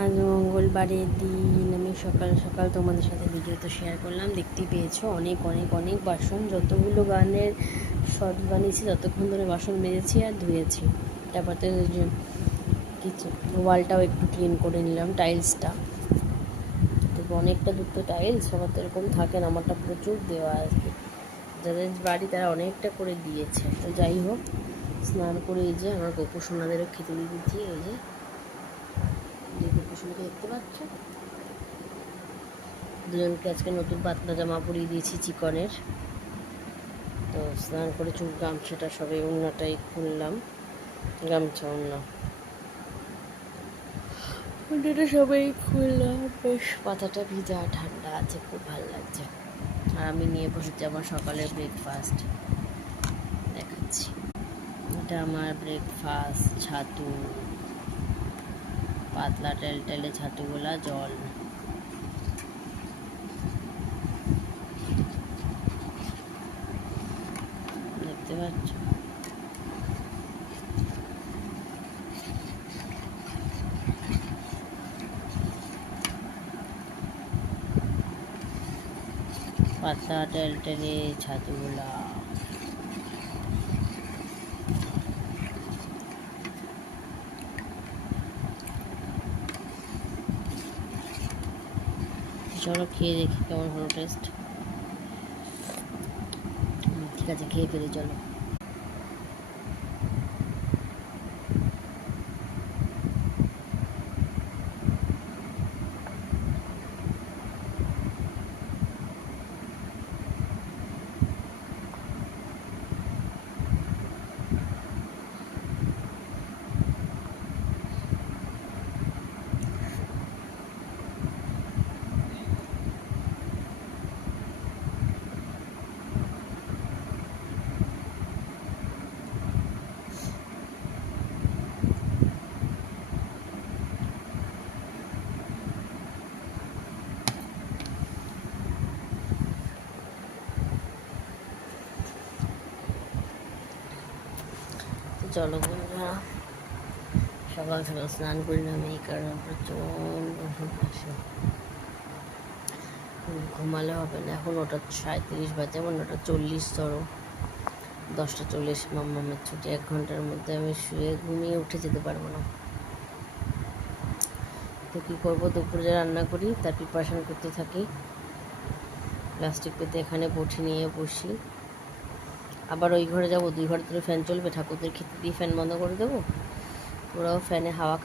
আজ মঙ্গলবারের দিন আমি সকাল সকাল তোমাদের সাথে ভিডিও তো শেয়ার করলাম, দেখতেই পেয়েছো অনেক অনেক অনেক বাসন। যতগুলো গানের শর্ট বানিয়েছি ততক্ষণ ধরে বাসন মেজেছি আর ধুয়েছি। তারপরে কিচেন ওয়ালটাও একটু ক্লিন করে নিলাম, টাইলসটা তো অনেকটা দুটো টাইলস সবার তো এরকম থাকে না, আমারটা প্রচুর দেওয়া আছে। যাদের বাড়ি তারা অনেকটা করে দিয়েছে। তো যাই হোক, স্নান করে এই যে আমার গোপু সোনাদেরও খেতে দিয়ে দিচ্ছি। এই যে গোপুসোনাকে দেখতে পাচ্ছ, দুজনকে আজকে নতুন পাতলা জামা পরিয়ে দিয়েছি চিকনের। তো স্নান করে চুল গামছাটা সবাই ওড়নাটাই খুললাম, গামছা ওড়নাটা সবাই খুললাম। বেশ মাথাটা ভিজা, ঠান্ডা আছে, খুব ভালো লাগছে। আর আমি নিয়ে বসেছি আমার সকালের ব্রেকফাস্ট, দেখাচ্ছি। এটা আমার ব্রেকফাস্ট, ছাতু, পাতলা টেলটেলে ছাতুগুলা, জল। দেখতে পাচ্ছ, পাতলা টেলটেলে ছাতুগুলা। চলো খেয়ে দেখি কেমন হলো টেস্ট। ঠিক আছে, খেয়ে ফেলি, চলো। চলো বন্ধুরা, সকাল সকাল স্নান করলাম এই কারণে প্রচণ্ড আসে, ঘুমালে হবে না। এখন ওটা 37 বাজে, আমার 9:40 ধরো, 10:40 মাম্মামের ছুটি। 1 ঘন্টার মধ্যে আমি শুয়ে ঘুমিয়ে উঠে যেতে পারবো না। তো কী করবো, দুপুরে রান্না করি তার প্রিপারেশান করতে থাকি। প্লাস্টিক পেতে এখানে বটি নিয়ে বসি, আবার ওই ঘরে যাবো, 2 ঘরে তো ফ্যান চলবে, ঠাকুরদের খেতে দিয়ে ফ্যান বন্ধ করে দেবো, ওরাও ফ্যানে হাওয়া